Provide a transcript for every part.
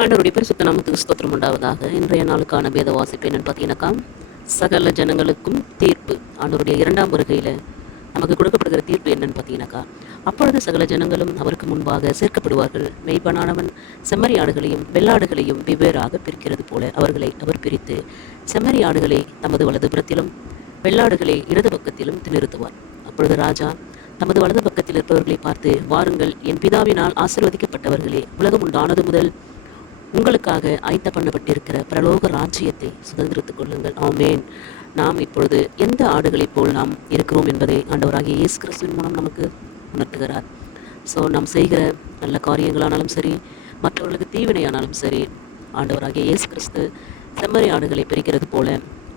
ஆண்டவருடைய பரிசுத்த நாமத்துக்கு ஸ்தோத்திரம் உண்டாவதாக. இன்றைய நாளுக்கான வேத வாசிப்பு என்னன்னு பார்த்தீங்கன்னாக்கா சகல ஜனங்களுக்கும் தீர்ப்பு. ஆண்டவருடைய இரண்டாம் வருகையில் நமக்கு கொடுக்கப்படுகிற தீர்ப்பு என்னன்னு பார்த்தீங்கன்னாக்கா அப்பொழுது சகல ஜனங்களும் அவருக்கு முன்பாக சேர்க்கப்படுவார்கள். மெய்ப்பனானவன் செம்மறி ஆடுகளையும் வெள்ளாடுகளையும் வெவ்வேறாக பிரிக்கிறது போல அவர்களை அவர் பிரித்து செம்மறி ஆடுகளை தமது வலதுபுறத்திலும் வெள்ளாடுகளை இடது பக்கத்திலும் நிறுத்துவார் அப்பொழுது ராஜா தமது வலது பக்கத்தில் இருப்பவர்களை பார்த்து வாருங்கள் என் பிதாவினால் ஆசிர்வதிக்கப்பட்டவர்களே உலகம் உண்டானது முதல் உங்களுக்காக ஆயத்த பண்ணப்பட்டிருக்கிற பிரலோக ராஜ்யத்தை சுதந்திரித்துக் கொள்ளுங்கள். ஆமேன். நாம் இப்பொழுது எந்த ஆடுகளைப் போல் நாம் இருக்கிறோம் என்பதை ஆண்டவராகிய இயேசு கிறிஸ்துவின் மூலம் நமக்கு உணர்த்துகிறார். ஸோ நாம் செய்கிற நல்ல காரியங்களானாலும் சரி மற்றவர்களுக்கு தீவினையானாலும் சரி ஆண்டவராகிய இயேசு கிறிஸ்து செம்மறி ஆடுகளை பிரிக்கிறது போல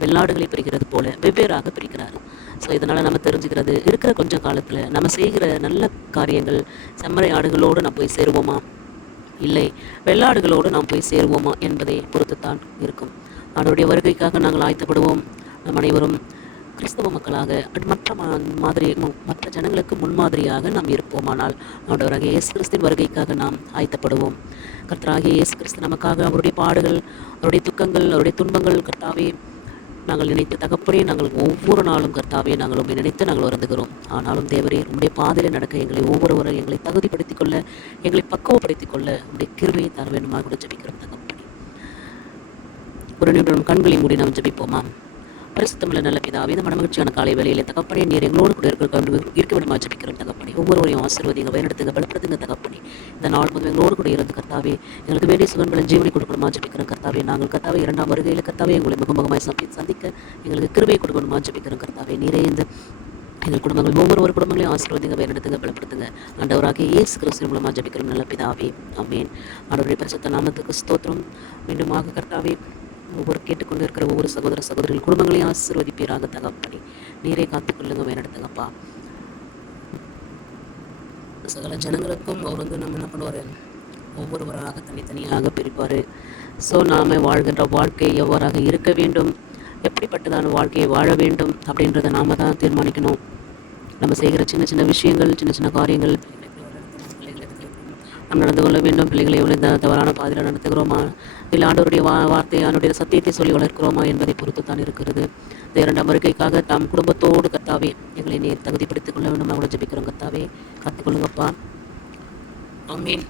வெள்ளாடுகளை பிரிக்கிறது போல வெவ்வேறாக பிரிக்கிறார். ஸோ இதனால் நம்ம தெரிஞ்சுக்கிறது இருக்கிற கொஞ்சம் காலத்தில் நம்ம செய்கிற நல்ல காரியங்கள் செம்மறை ஆடுகளோடு நம்ம போய் சேருவோமா? இல்லை. வெள்ளாடுகளோடு நாம் போய் சேருவோமா என்பதை பொறுத்துத்தான் இருக்கும். அவருடைய வருகைக்காக நாங்கள் ஆயத்தப்படுவோம். நம் அனைவரும் கிறிஸ்தவ மக்களாக மற்ற மா- மாதிரி மற்ற ஜனங்களுக்கு முன்மாதிரியாக நாம் இருப்போமானால் ஆண்டவராகிய இயேசு கிறிஸ்தின் வருகைக்காக நாம் ஆயத்தப்படுவோம். கர்த்தராகிய இயேசு கிறிஸ்து நமக்காக அவருடைய பாடுகள் அவருடைய துக்கங்கள் அவருடைய துன்பங்கள் கர்த்தாவே நாங்கள் நினைத்த தகப்பனே நாங்கள் ஒவ்வொரு நாளும் கர்த்தாவே நாங்கள் உண்மை நினைத்து நாங்கள் வருந்துகிறோம். ஆனாலும் தேவரே உங்களுடைய பாதையில் நடக்க எங்களை ஒவ்வொருவரும் எங்களை தகுதிப்படுத்திக் கொள்ள எங்களை பக்குவப்படுத்திக் கொள்ள உடைய கிருமையை தர வேண்டுமாக கூட ஜபிக்கிறோம் தகப்பனே. ஒரு நிமிடம் கண்களை மூடி நாம் ஜபிப்போமா பரிசுத்தமில்ல நல்ல பிதாவே இந்த மனமகிழ்ச்சியான காலை வேலையில் தகப்பனே நீர் எங்களோடு கூட இருக்க இருக்க விடமா ஜபிக்கிறோம் தகப்பனே. ஒவ்வொருவரையும் ஆசீர்வதிங்க வழிநடத்துங்க பலப்படுத்துங்க தகப்பனே. இந்த நாள் முதல் எங்களோடு கூட இருந்து கர்த்தாவே எங்களுக்கு வேண்டிய சுகங்களை ஜீவனை கொடுக்கணுமா ஜபிக்கிறோம் கர்த்தாவே. நாங்கள் கர்த்தாவே இரண்டாம் வருகையில் கர்த்தாவே உங்களை முகமுகமாய் சந்தி சந்திக்க எங்களுக்கு கிருபை கொடுக்கணுமா ஜபிக்கிறோம் கர்த்தாவே. நீரே இந்த எங்கள் குடும்பங்கள் ஒவ்வொரு ஒரு குடும்பங்களையும் ஆசீர்வதிங்க வழிநடத்துங்க பலப்படுத்துங்க. ஆண்டவராக இயேசு கிறிஸ்து மூலமாக ஜபிக்கிறோம் நல்ல பிதாவே. அமேன் ஆண்டவருடைய பரிசுத்த நாமத்துக்கு ஸ்தோத்திரம். மீண்டுமாக கர்த்தாவே ஒவ்வொரு கேட்டுக்கொண்டு இருக்கிற ஒவ்வொரு சகோதர சகோதரிகள் குடும்பங்களையும் ஆசீர்வதிப்பீராக தகப்படி நீரே காத்துக்கொள்ளுங்க வழிநடத்துங்கப்பா சகல ஜனங்களுக்கும் அவர் வந்து நம்ம என்ன பண்ணுவார்? ஒவ்வொருவராக தனித்தனியாக பிரிப்பார். ஸோ நாம் வாழ்கின்ற வாழ்க்கை எவ்வாறாக இருக்க வேண்டும்? எப்படிப்பட்டதான வாழ்க்கையை வாழ வேண்டும்? அப்படின்றத நாம் தான் தீர்மானிக்கணும். நம்ம செய்கிற சின்ன சின்ன விஷயங்கள் சின்ன சின்ன காரியங்கள் நாம் நடந்து கொள்ள வேண்டும். பிள்ளைகளை எவ்வளோ இந்த தவறான பாதையில் நடத்துகிறோமா இல்லை ஆண்டவருடைய வா வார்த்தை ஆண்டுடைய சத்தியத்தை சொல்லி வளர்க்கிறோமா என்பதை பொறுத்து தான் இருக்கிறது. இந்த இரண்டாம் வருகைக்காக தாம் குடும்பத்தோடு கத்தாவே எங்களை நீர் தகுதிப்படுத்திக் கொள்ள வேண்டும். கூட ஜபிக்கிறோம் கத்தாவே. கற்றுக்கொள்ளுங்கப்பா ஆமென்.